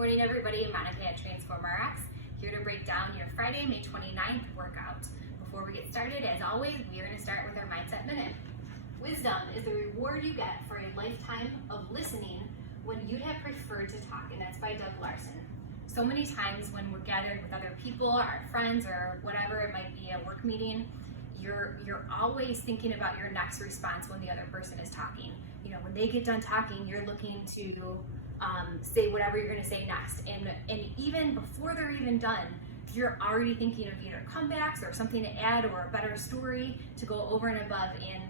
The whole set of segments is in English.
morning, everybody. Monica at Transform RX, here to break down your Friday, May 29th workout. Before we get started, as always, we are going to start with our Mindset Minute. Wisdom is the reward you get for a lifetime of listening when you'd have preferred to talk, and that's by Doug Larson. So many times when we're gathered with other people, our friends, or whatever, it might be a work meeting, you're always thinking about your next response when the other person is talking. You know, when they get done talking, you're looking to say whatever you're going to say next, and even before they're even done, you're already thinking of either comebacks or something to add or a better story to go over and above. And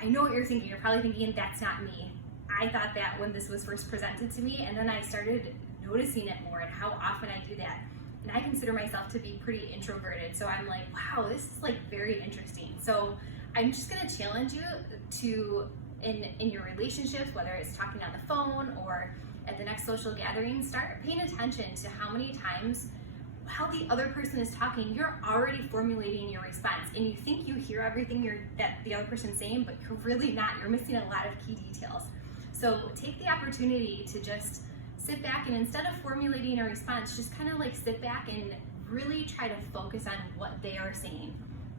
I know what you're thinking. You're probably thinking, that's not me. I thought that when this was first presented to me, and then I started noticing it more and how often I do that. And I consider myself to be pretty introverted, so I'm like, wow, this is like very interesting. So I'm just going to challenge you to, in your relationships, whether it's talking on the phone or at the next social gathering, start paying attention to how many times while the other person is talking, you're already formulating your response, and you think you hear everything that the other person's saying, but you're really not. You're missing a lot of key details. So take the opportunity to just sit back, and instead of formulating a response, just kind of like sit back and really try to focus on what they are saying.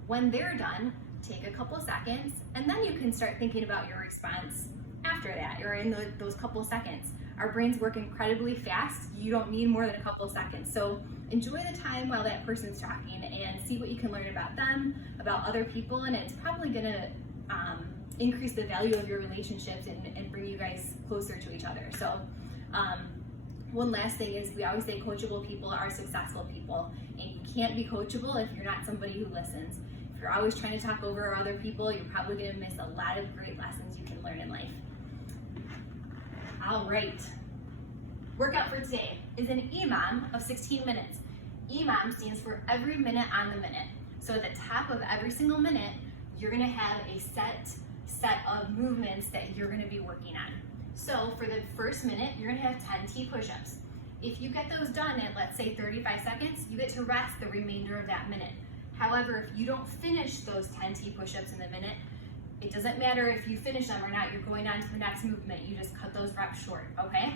When they're done, take a couple seconds, and then you can start thinking about your response after that, or in those couple seconds. Our brains work incredibly fast. You don't need more than a couple seconds. So enjoy the time while that person's talking and see what you can learn about them, about other people, and it's probably gonna increase the value of your relationships and bring you guys closer to each other. So one last thing is, we always say coachable people are successful people, and you can't be coachable if you're not somebody who listens. If you're always trying to talk over other people, you're probably gonna miss a lot of great lessons you can learn in life. All right, workout for today is an EMOM of 16 minutes. EMOM stands for every minute on the minute. So at the top of every single minute, you're gonna have a set of movements that you're gonna be working on. So for the first minute, you're gonna have 10 T push-ups. If you get those done at, let's say, 35 seconds, you get to rest the remainder of that minute. However, if you don't finish those 10 T push-ups in the minute, it doesn't matter if you finish them or not, you're going on to the next movement. You just cut those reps short, okay?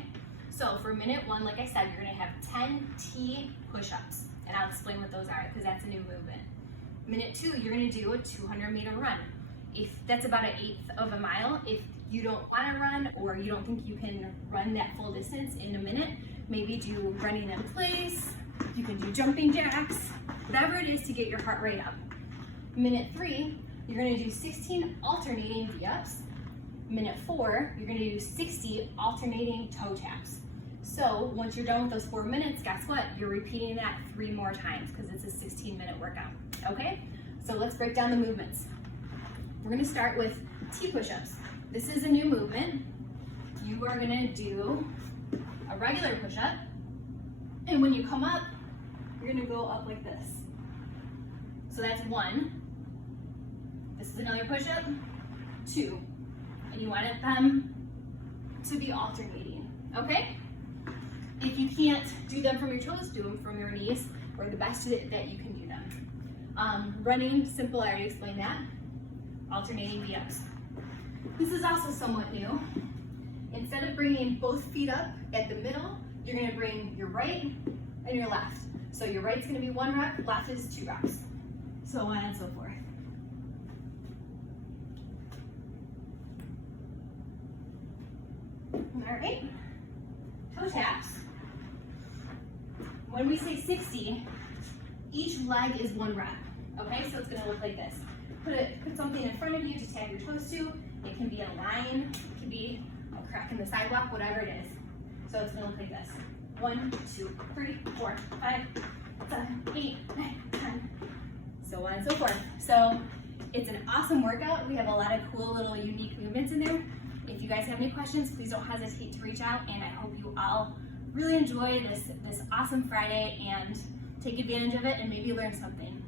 So for minute one, like I said, you're gonna have 10 T push-ups, and I'll explain what those are because that's a new movement. Minute two, you're gonna do a 200-meter run. If that's about 1/8 of a mile, if you don't wanna run or you don't think you can run that full distance in a minute, maybe do running in place, you can do jumping jacks, whatever it is to get your heart rate up. Minute three, you're gonna do 16 alternating V-ups. Minute four, you're gonna do 60 alternating toe taps. So once you're done with those 4 minutes, guess what? You're repeating that 3 more times because it's a 16-minute workout, okay? So let's break down the movements. We're gonna start with T push-ups. This is a new movement. You are gonna do a regular push-up, and when you come up, you're gonna go up like this. So that's 1. This is another push-up, 2. And you want them to be alternating, okay? If you can't do them from your toes, do them from your knees, or the best that you can do them. Running, simple, I already explained that. Alternating V-ups. This is also somewhat new. Instead of bringing both feet up at the middle, you're gonna bring your right and your left. So your right's gonna be 1 rep, left is 2 reps. So on and so forth. All right, toe taps. When we say 60, each leg is 1 rep, okay? So it's gonna look like this. Put something in front of you to tap your toes to. It can be a line, it can be a crack in the sidewalk, whatever it is. So it's gonna look like this. 1, 2, 3, 4, 5, 7, 8, 9, 10, so on and so forth. So it's an awesome workout. We have a lot of cool little unique movements in there. If you guys have any questions, please don't hesitate to reach out, and I hope you all really enjoy this awesome Friday and take advantage of it and maybe learn something.